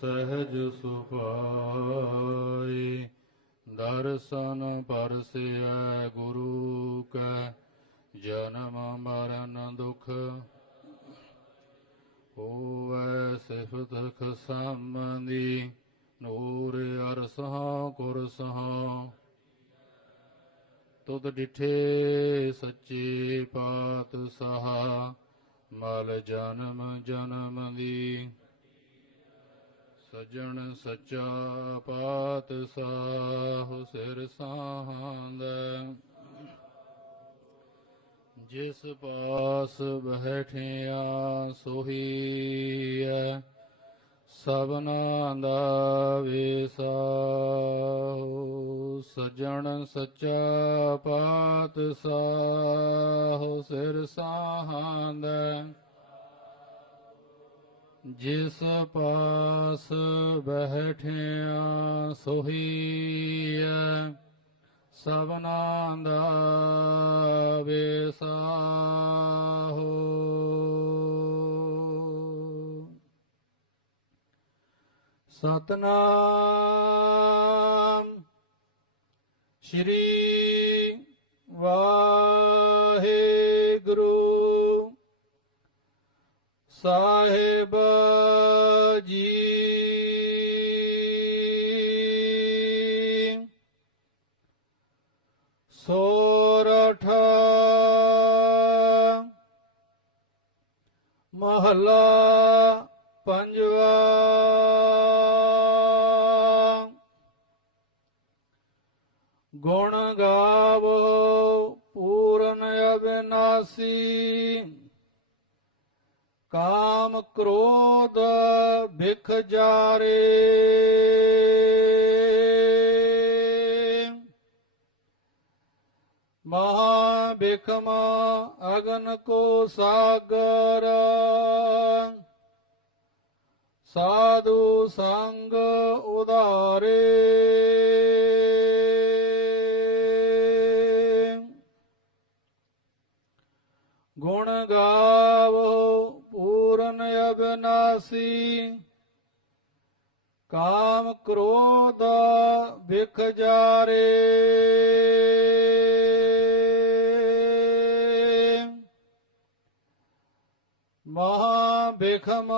ਸਹਿਜ ਸੁਭਾਈ, ਦਰਸ਼ਨ ਪਰਸਿਐ ਗੁਰੂ ਕੈ, ਜਨਮ ਮਰਨ ਦੁਖ ਹੋਵੈ ਸਿਫਤ ਖਸਮਦੀ ਨੂਰ ਅਰਸਹਾਂ ਕੁਰਸਹਾਂ ਤੁਧ ਡਿਠੇ ਸੱਚੇ ਪਾਤ ਸਹਾ ਮਲ ਜਨਮ ਜਨਮ ਦੀ। ਸਜਣ ਸੱਚਾ ਪਾਤ ਸਾਹੁ ਸਿਰ ਸਾਹੰਦ ਜਿਸ ਪਾਸ ਬਹਿਠਿਆ ਸੋਹੀਐ ਸਭਨਾ ਦਾ ਵਿਸਾਹੁ ਸਜਣ ਸੱਚਾ ਪਾਤ ਸਾਹੁ ਸਿਰ ਸਾਹੰਦ ਜਿਸ ਪਾਸ ਬਹਿਠਿਆ ਸੋਹੀਐ ਸਭਨਾ ਦਾ ਵਿਸਾਹੋ ਸਤਨਾਮ ਸ਼੍ਰੀ ਵਾਹਿਗੁਰੂ। ਸਾਹਿਬ ਜੀ। ਸੋਰਠ ਮਹਲਾ ਪੰਜਵਾ। ਗੁਣ ਗਾਵੋ ਪੂਰਨ ਅਬਿਨਾਸੀ। ਕਾਮ ਕ੍ਰੋਧ ਭਿਖ ਜਾਰੇ ਮਹਾ ਬਿਖਮ ਅਗਨ ਕੋ ਸਾਗਰ। ਸਾਧੂ ਸੰਗ ਉਦਾਰੇ ਗੁਣ ਗਾਵੋ, ਪੂਰਨ ਅਬਿਨਾਸੀ। ਕਾਮ ਕ੍ਰੋਧ ਵਿਖ ਜਾਰੇ ਮਹਾ ਬਿਖਮ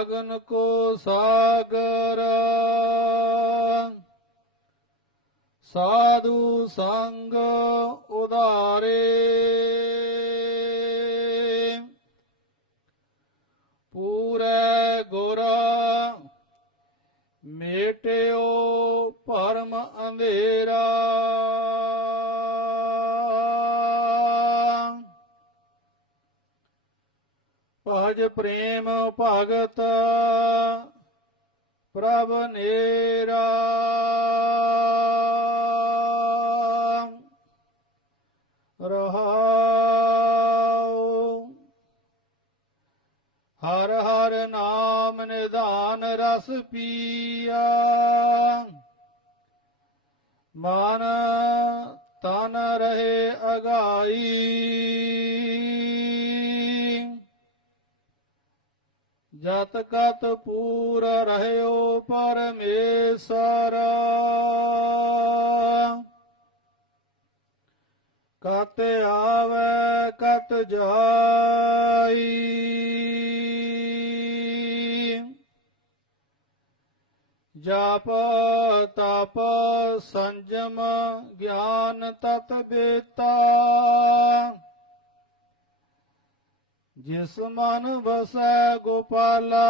ਅਗਨ ਕੋ ਸਾਗਰ। ਸਾਧੂ ਸੰਗ ਉਦਾਰੇ ਮੇਟਿਓ ਪਰਮ ਅੰਧੇਰਾ। ਭਜ ਪ੍ਰੇਮ ਭਗਤ ਪ੍ਰਭ ਨੇਰਾ। ਰਹਾਉ ਹਰ ਹਰ ਨਾਮ ਨਿਧਾਨ ਰਸ ਪੀਆ। ਮਨ ਤਨ ਰਹੇ ਅਗਾਈ। ਜਤ ਕਤ ਪੂਰ ਰਹਿਓ ਪਰਮੇਸ਼ਰ। ਕਤ ਆਵੇ ਕਤ ਜਾਈ। ਜਾਪ, ਤਪ, ਸੰਜਮ, ਗਿਆਨ ਤਤ ਬੇਤਾ। ਜਿਸ ਮਨ ਵਸੈ ਗੋਪਾਲਾ।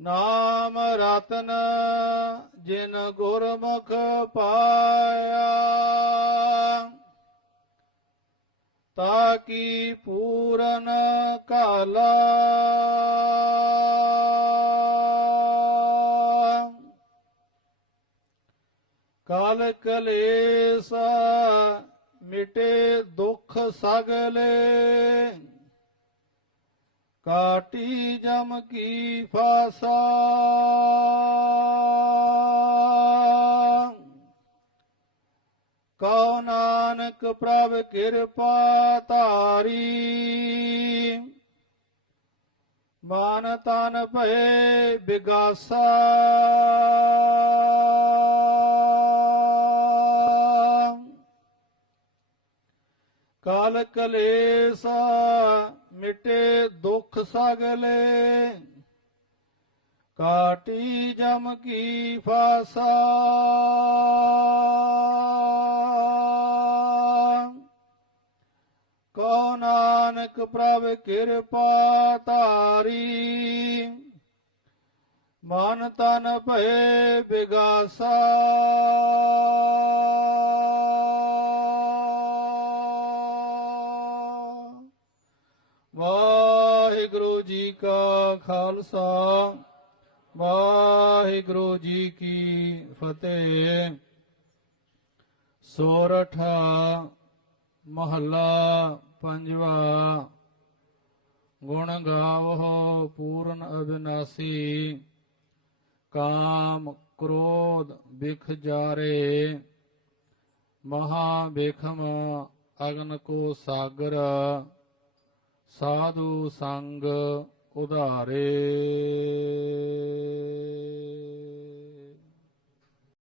ਨਾਮ ਰਤਨ ਜਿਨ ਗੁਰਮੁਖ ਪਾਇਆ। ਤਾਕੀ ਪੂਰਨ ਕਾਲਾ ਕਾਲ ਕਲੇਸ ਮਿਟੇ ਦੁਖ ਸਗਲੇ ਕਾਟੀ ਜਮ ਕੀ ਫਾਸਾ ਕਉ ਨਾਨਕ ਪ੍ਰਭ ਕਿਰਪਾ ਧਾਰੀ। ਮਨ ਤਨ ਭਏ ਬਿਗਾਸਾ। ਕਲ ਕਲੇਸ਼ ਮਿਟੇ ਦੁਖ ਸਗਲੇ। ਕਾਟੀ ਜਮ ਕੀ ਫਾਸਾ। ਨਾਨਕ ਪ੍ਰਭ ਕਿਰਪਾ ਧਾਰੀ ਮਨ ਤਨ ਭਏ ਬਿਗਾਸਾ ਵਾਹਿਗੁਰੂ ਜੀ ਕਾ ਖਾਲਸਾ ਵਾਹਿਗੁਰੂ ਜੀ ਕੀ ਫਤਿਹ ਸੋਰਠ ਮਹੱਲਾ ਪੰਜਵਾ, ਗੁਣ ਗਾਵੋ, ਪੂਰਨ ਅਬਿਨਾਸੀ, ਕਾਮ ਕ੍ਰੋਧ ਬਿਖ ਜਾਰੇ ਮਹਾ ਬਿਖਮ ਅਗਨ ਕੋ ਸਾਗਰ, ਸਾਧੂ ਸੰਗ ਉਧਾਰੇ।